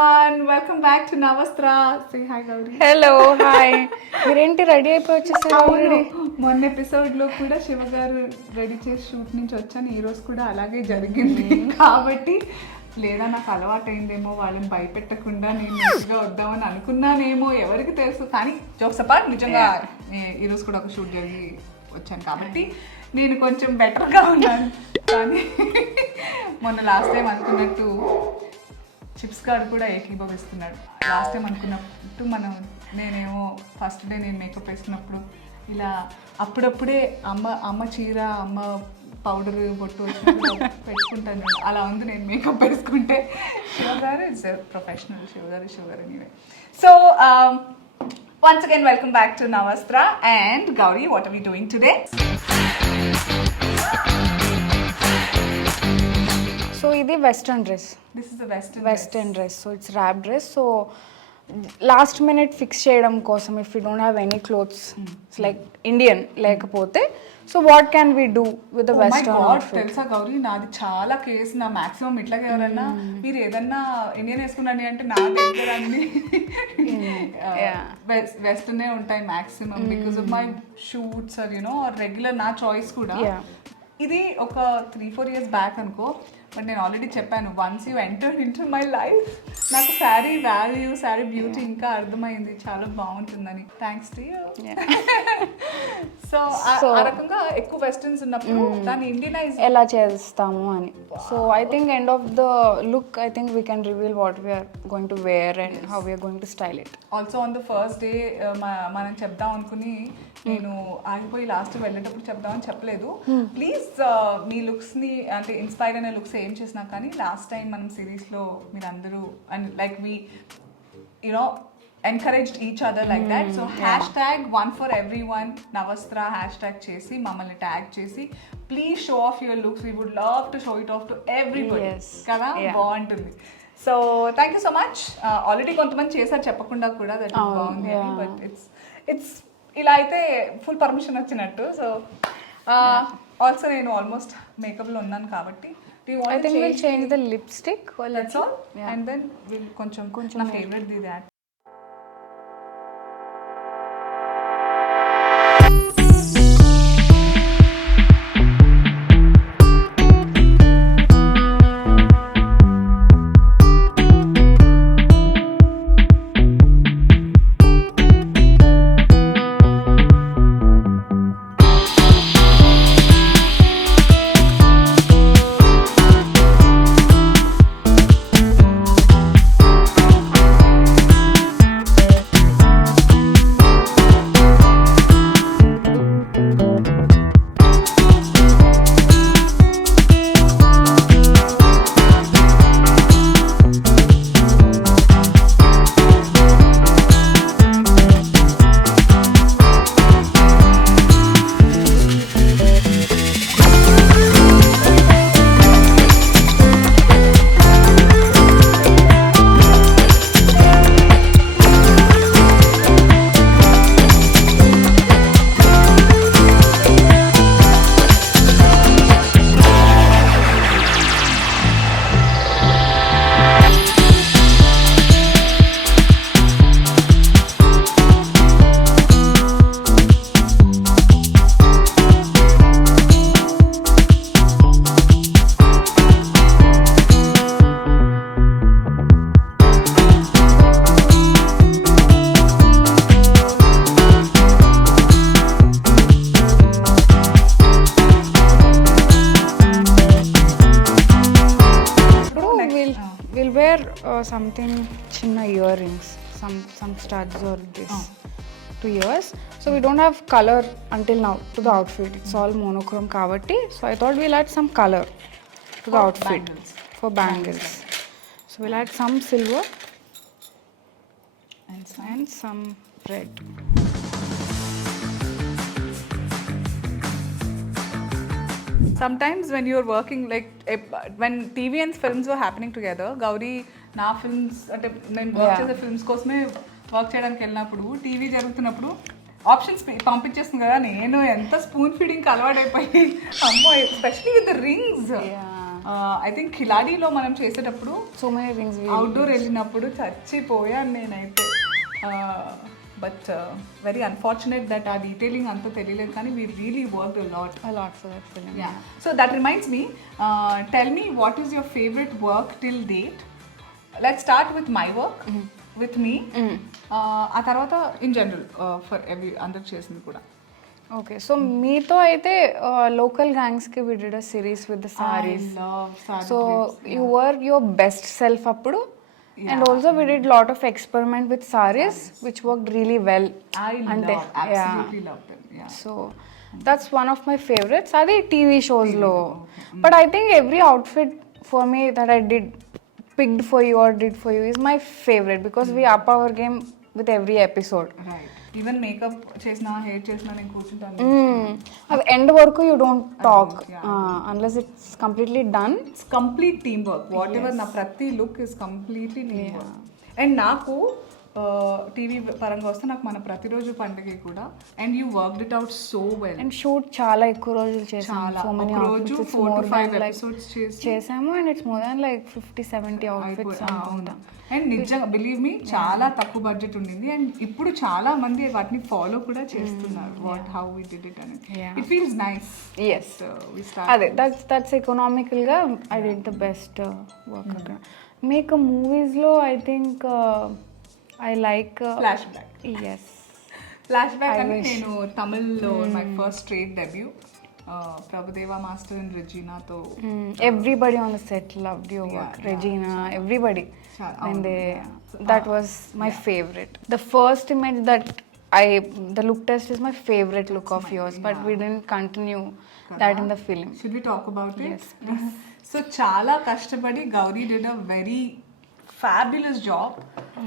everyone, welcome back to Navastra. Say hi Gauri. Hello hi మీరేంటి ready అయిపోయి వచ్చేసారు already మొన్న ఎపిసోడ్ లో కూడా శివ గారు రెడీ చేసి షూట్ నుంచి వచ్చాను. ఈ రోజు కూడా అలాగే జరిగింది. కాబట్టి లేదా నాకు అలవాటు అయిందేమో, వాళ్ళని భయపెట్టకుండా నేను మంచిగా వద్దామని అనుకున్నానేమో, ఎవరికి తెలుసు. కానీ జోక్స్ అపార్ట్, నిజంగా ఈరోజు కూడా ఒక షూట్ జరిగి వచ్చాను కాబట్టి నేను కొంచెం బెటర్గా ఉన్నాను. కానీ మొన్న లాస్ట్ టైం అనుకున్నట్టు చిప్స్ గారు కూడా ఏకీభవిస్తున్నాడు. లాస్ట్ టైం అనుకున్నట్టు నేనేమో ఫస్ట్ డే నేను మేకప్ వేసుకున్నప్పుడు ఇలా అప్పుడప్పుడే అమ్మ చీర, అమ్మ పౌడర్, బొట్టు వచ్చినప్పుడు పెట్టుకుంటాను. అలా ఉంది నేను మేకప్ వేసుకుంటే. శివ గారు ఇట్స్ ప్రొఫెషనల్. శివ గారు anyway. So once again welcome back to Navastra. And Gauri, what are we doing today? So ఇది western dress. This is a western dress. So it's wrap dress. So last minute fix చేయడం కోసం, if you don't have any clothes like Indian లేకపోతే, so what can we do with the western outfit? తెలుసా గౌరీ, నాది చాలా case. నా maximum ఇట్లాగే ఎవరన్నా మీరు ఏదన్నా ఇండియన్ వేసుకున్నాను అంటే నా దగ్గర అన్ని వెస్టర్నే ఉంటాయి maximum, because of my shoots are you know are regular నా చాయిస్ కూడా. ఇది ఒక 3-4 years బ్యాక్ అనుకో. బట్ నేను ఆల్రెడీ చెప్పాను, once you entered in to my life నాకు శారీ వాల్యూ, శారీ బ్యూటీ ఇంకా అర్థమైంది. చాలా బాగుంటుందని. Thanks to you. సో ఆ రకంగా ఎక్కువ వెస్టర్న్స్ ఉన్నప్పుడు దాన్ని ఇండియనైజ్ ఎలా చేస్తాము అని. So I think end of the look I think we can reveal what we're going to wear and how we're going to style it. Also on the first day మనం చెప్దాం అనుకుని నేను ఆగిపోయి లాస్ట్ వెళ్ళేటప్పుడు చెప్దామని చెప్పలేదు. ప్లీజ్ మీ లుక్స్ని అంటే inspire అయిన లుక్స్ ఏం చేసినా కానీ లాస్ట్ టైం మనం సిరీస్లో మీరందరూ and like we you know encouraged each other like that. So hashtag one for everyone Navastra hashtag చేసి మమ్మల్ని ట్యాగ్ చేసి please show off your looks. We would love to show it off to everybody కదా. బాగుంటుంది. So thank you so much. Already కొంతమంది చేశారు చెప్పకుండా కూడా, that బాగుంది అని. బట్ ఇట్స్ ఇలా అయితే ఫుల్ పర్మిషన్ వచ్చినట్టు. సో ఆల్సో నేను ఆల్మోస్ట్ మేకప్లో ఉన్నాను కాబట్టి I think we'll change the lipstick. That's all. And then we'll కొంచెం నా favourite the that. something chinna earrings, some studs or this 2 years. So we don't have color until now to the outfit. It's all monochrome kabatti. So I thought we'll add some color to the outfit for bangles. So we'll add some silver and some red. Sometimes when you're working like when TV and films were happening together, Gauri నా films అంటే నేను work చేసే films కోసమే work చేయడానికి వెళ్ళినప్పుడు TV జరుగుతున్నప్పుడు options పంపించేస్తుంది కదా, నేను ఎంత స్పూన్ ఫీడింగ్కి అలవాటైపోయి అమ్మో, especially with the rings I think ఖిలాడీలో మనం చేసేటప్పుడు సో మెనీ థింగ్స్ అవుట్డోర్ వెళ్ళినప్పుడు చచ్చిపోయాను నేనైతే. బట్ వెరీ అన్ఫార్చునేట్ దట్ ఆ డీటెయిలింగ్ అంతా తెలియలేదు, కానీ we really work a lot for that film. Yeah. So that reminds me, tell me what is your favorite work till date? Let's start with my work, with me. ఆ తర్వాత in general for every అందరు చేసింది కూడా. Okay, so మీతో అయితే local గ్యాంగ్స్కి we did a series with the sarees. I love saree so clips. You were your best self అప్పుడు, and also we did lot of experiment with sarees which worked really well. I అంటే love, absolutely love them. Yeah. So that's one of my favourites. అది TV షోస్లో. But I think every outfit for me that I did picked for you or did for you is my favorite because we up our game with every episode. Right. Even makeup చేసినా hair చేసినా నేను కూర్చుంటాను. At end వరకు you don't talk unless it's completely done. It's complete teamwork. Whatever నా ప్రతి look is completely teamwork. And నాకు TV పరంగా వస్తే నాకు మన ప్రతిరోజు పండుగ కూడా, and you worked it out so well. And shoot చాలా ఎక్కువ రోజులు చేసాము. చాలా సో మెనీ రోజు 4 to 5 ఎపిసోడ్స్ చేసాము and it's more than like 50-70 outfits అనుకుంటా. అండ్ నిజంగా బిలీవ్ మీ చాలా తక్కువ బడ్జెట్ ఉండింది, అండ్ ఇప్పుడు చాలా మంది వాటిని ఫాలో కూడా చేస్తున్నారు. What how we did it అని ఇట్ ఫీల్స్ నైస్. yes అదే that's economical గా I did the best work అక్కడ. మీకు మూవీస్లో I think I like flashback. yes flashback అని నేను తమిళ్లో my first straight debut Prabhudeva master and రెజీనాతో. everybody on the set loved your work. Regina, everybody, and that was my favorite. The first image that the look test is my favorite look of yours, but we didn't continue that in the film. Should we talk about it? Yes, please. So చాలా కష్టపడి Gauri did a very fabulous job.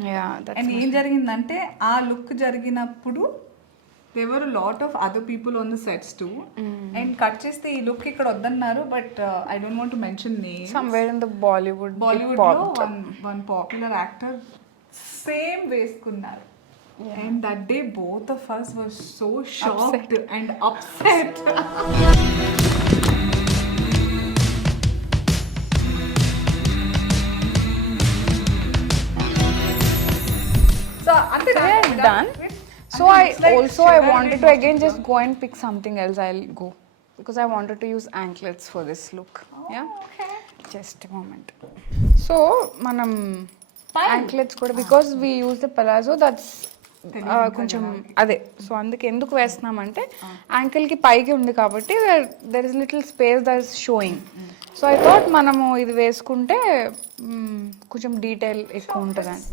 Yeah, that's and ఏం జరిగిందంటే ఆ look జరిగినప్పుడు there were a lot of other people on the sets too. And cut చేస్తే ఈ look ఇక్కడ వద్దన్నారు, but I don't want to mention names. somewhere in the Bollywood లో one popular actor same వేసుకున్నారు. And that day both of us were so shocked and upset. So until we're done. So I wanted to again just go and pick something else. I'll go because I wanted to use anklets for this look. Yeah, okay. just a moment. So manam anklets kuda, because we use the palazzo, that's కొంచెం అదే. So అందుకే ఎందుకు వేస్తున్నామంటే యాంకిల్కి పైకి ఉంది కాబట్టి there is little space that is showing. So I thought మనము ఇది వేసుకుంటే కొంచెం డీటెయిల్ ఎక్కువ ఉంటుందని.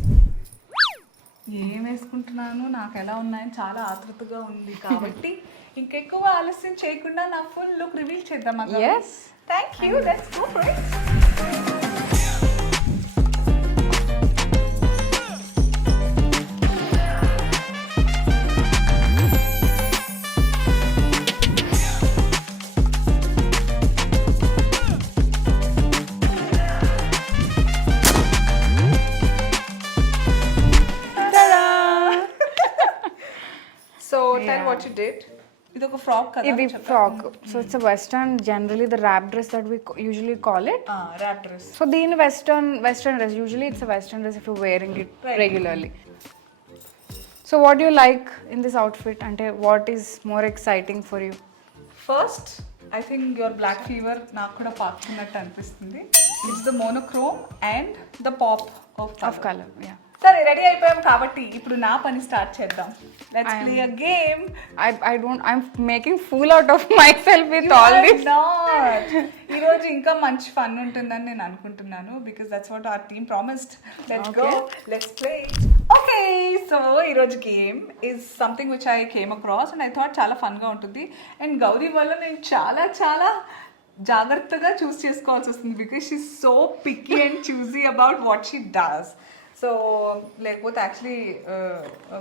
ఏం వేసుకుంటున్నాను, నాకు ఎలా ఉన్నాయని చాలా ఆతృతగా ఉంది కాబట్టి ఇంకెక్కువ ఆలస్యం చేయకుండా నా ఫుల్ లుక్ రివీల్ చేద్దాం. yes, thank you, let's go for it. So tell what you did. ఇది ఒక ఫ్రాక్ కదా? ఇది frock. So it's a western, generally the wrap dress that we usually call it. Wrap dress. So దీని western dress, usually it's a western dress if you wearing it regularly. So what you like in this outfit, అంటే what is more exciting for you? First I think your black fever నాకు కూడా పాకుతున్నట్టు అనిపిస్తుంది. It's the monochrome and the pop of colour. Yeah, సరే ready అయిపోయాం కాబట్టి ఇప్పుడు నా పని స్టార్ట్ చేద్దాం. Let's play a game. I'm making fool out of myself with all this. ఈ రోజు ఇంకా మంచి ఫన్ ఉంటుందని నేను అనుకుంటున్నాను, because that's what our team promised. Let's go, let's play. Okay, so ఈ రోజు game is something which I came across and I thought చాలా ఫన్ గా ఉంటుంది. అండ్ గౌరీ వల్ల నేను చాలా చాలా జాగ్రత్తగా చూస్ చేసుకోవాల్సి వస్తుంది, because she is so picky and choosy about what she does. So లేకపోతే యాక్చువల్లీ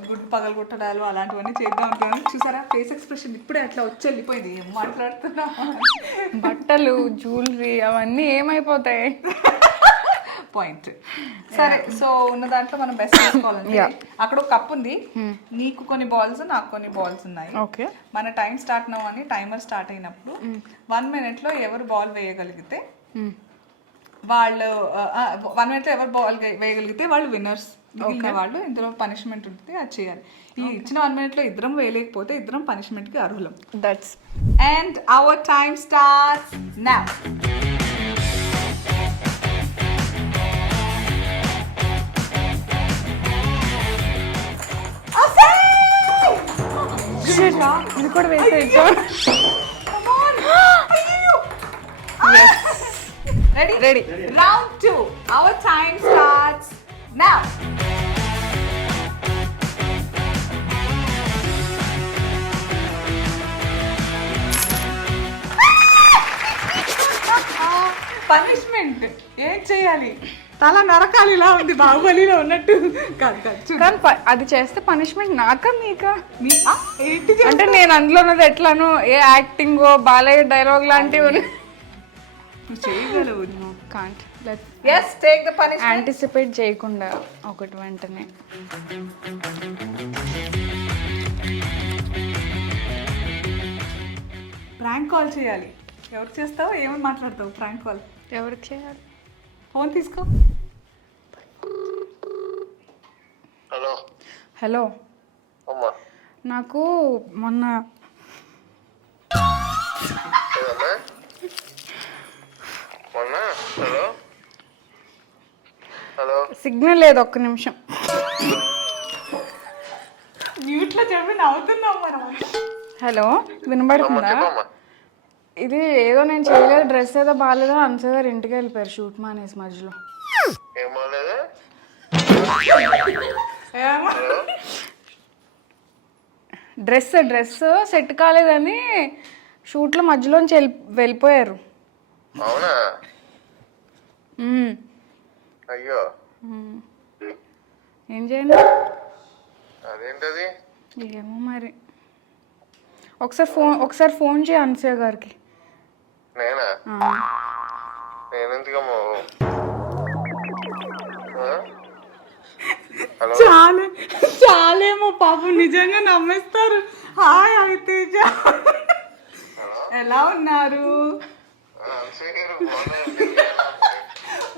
గుడ్ పగలగొట్టడాలు అలాంటివన్నీ చేద్దాం అనుకున్నాను. చూసారా ఫేస్ ఎక్స్ప్రెషన్ ఇప్పుడే అట్లా వచ్చి వెళ్ళిపోయింది. ఏం మాట్లాడుతున్నా, బట్టలు జ్యువెలరీ అవన్నీ ఏమైపోతాయి. పాయింట్. సరే, సో ఉన్న దాంట్లో మనం బెస్ట్ చేసుకోవాలంటే అక్కడ ఒక కప్ ఉంది, నీకు కొన్ని బాల్స్ నాకు కొన్ని బాల్స్ ఉన్నాయి. ఓకే, మన టైం స్టార్ట్ అని టైమర్ స్టార్ట్ అయినప్పుడు 1 minute లో ఎవరు బాల్ వేయగలిగితే వాళ్ళు 1 minute లో ఎవరు బాల్ వేయగలిగితే వాళ్ళు విన్నర్స్. మిగిలిన వాళ్ళు ఇందులో పనిష్మెంట్ ఉంటుంది, అది చేయాలి. ఈ ఇచ్చిన 1 minute లో ఇద్దరం వేయలేకపోతే ఇద్దరం పనిష్మెంట్ కి అర్హులం. That's and our time starts now. ఇది కూడా వేసేయచ్చు. Ready? Round 2. Our time starts now. Punishment ఏం చేయాలి? తల నరకాలి, ఇలా ఉంది బాహుబలిలో ఉన్నట్టు. కానీ అది చేస్తే పనిష్మెంట్ నాకా మీకా? ఏంటి అంటే నేను అందులో ఉన్నది ఎట్లాను, ఏ యాక్టింగ్ బాలయ్య డైలాగ్ లాంటివి చేయగలవు. Can't yes take the punishment. Anticipate చేయకుండా ఒకటి వెంటనే. ప్రాంక్ కాల్ చేయాలి. ఎవరికి చేస్తావు, ఏమని మాట్లాడతావు? ప్రాంక్ కాల్ ఎవరికి చేయాలి? ఫోన్ తీసుకో. హలో హలో, అమ్మా నాకు మొన్న ఏదమ్మా మొన్న హలో హలో సిగ్నల్ లేదు, ఒక్క నిమిషం. మ్యూట్ లో చెప్పి నవ్వుతున్నాం మనం. హలో, వినబడుతుందా? చెప్పమ్మా ఇది ఏదో నేను చేయలేదు, డ్రెస్ ఏదో బాగాలేదో అన్సర్ గారు ఇంటికి వెళ్ళిపోయారు షూట్ మానేసి మధ్యలో. ఏం బాగాలేదు? డ్రెస్ సెట్ కాలేదని షూట్లో మధ్యలోంచి వెళ్ళిపోయారు. అవునా? అయ్యో ఏం చేయండి? అదేంటది? ఏమో మరి. ఒకసారి ఫోన్ చేయి అన్సూయ గారికి. నేనా? నేనెందుకమ్మా? హలో చాలేమో పాపం, నిజంగా నమ్మేస్తారు. హాయ్ అవితేజ, ఎలా ఉన్నారు?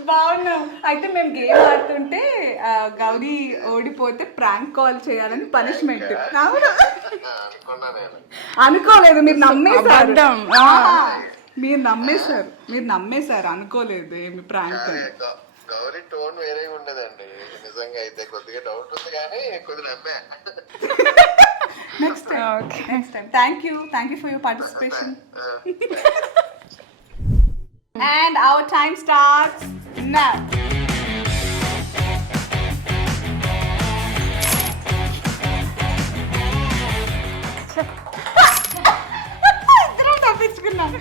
బాగున్నాం. అయితే మేము గేమ్ ఆడుతుంటే గౌరీ ఓడిపోతే ప్రాంక్ కాల్ చేయాలని పనిష్మెంట్. అనుకోలేదు, మీరు నమ్మేశారు. మీరు నమ్మేశారు, అనుకోలేదు ఏమి ప్రాంక్. గౌరీ టోన్ వేరే ఉండదండి నిజంగా. అయితే కొద్దిగా డౌట్ ఉంది కానీ కొద్దిగా నమ్మా. Next time. Thank you for your participation. And our time starts now. ఇద్దరం తప్పించుకున్నాం.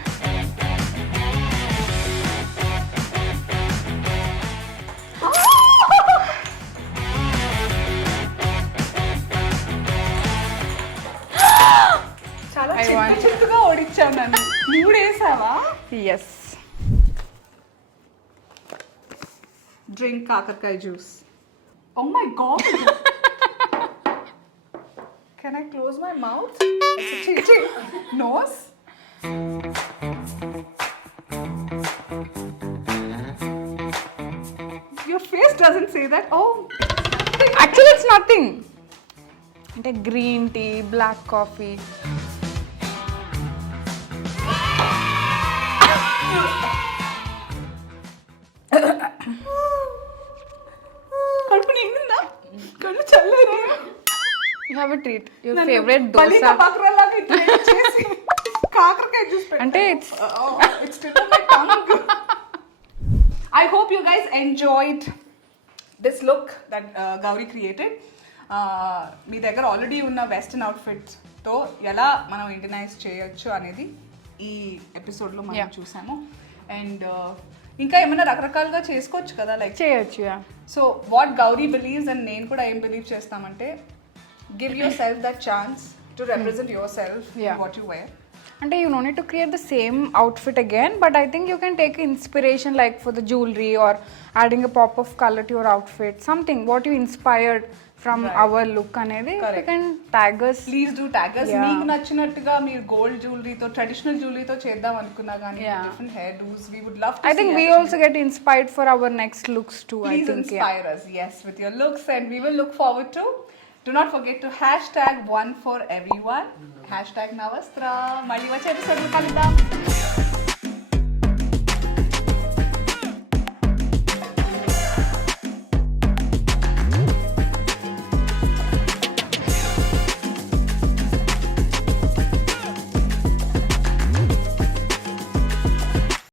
చాలా చిట్టుగా ఓడించావు నన్ను. నువ్వు వేసావా? ఎస్. Drink కాకరకాయ juice. Oh my god. Can I close my mouth? Nose? Your face doesn't say that. Oh. Actually it's nothing. అంటే green tea, black coffee. కడుపు నిండిందా? కళ్ళు చల్లేదు. You have a treat. Your favorite dosa. కాకరకాయ juice అంటే it's still on my tongue. I hope you guys enjoyed this look that Gauri created. మీ దగ్గర already ఉన్న western అవుట్ఫిట్స్తో ఎలా మనం Indianise చేయొచ్చు అనేది ఈ ఎపిసోడ్లో మనం చూసాము. అండ్ ఇంకా ఏమైనా రకరకాలుగా చేసుకోవచ్చు కదా, లైక్ చేయొచ్చు. So what Gauri believes and నేను కూడా ఏం బిలీవ్ చేస్తామంటే, give yourself that chance to represent yourself what you wear. అంటే you no need to create the same outfit again, but I think you can take inspiration like for the jewelry or adding a pop of color to your outfit, something what you inspired from our look అనేది you can tag us. Please do taggers. మీకు నచ్చినట్టుగా మీరు gold జ్యువెలరీతో traditional జ్యువెలరీతో చేద్దాం అనుకున్నా కానీ different hairdos we would love I think we also get inspired for our next looks too. I Please think inspire us, yes, with your looks, and we will look forward to. Do not forget to #1 for everyone. #Navastra. Mali vache episode lo kalidam.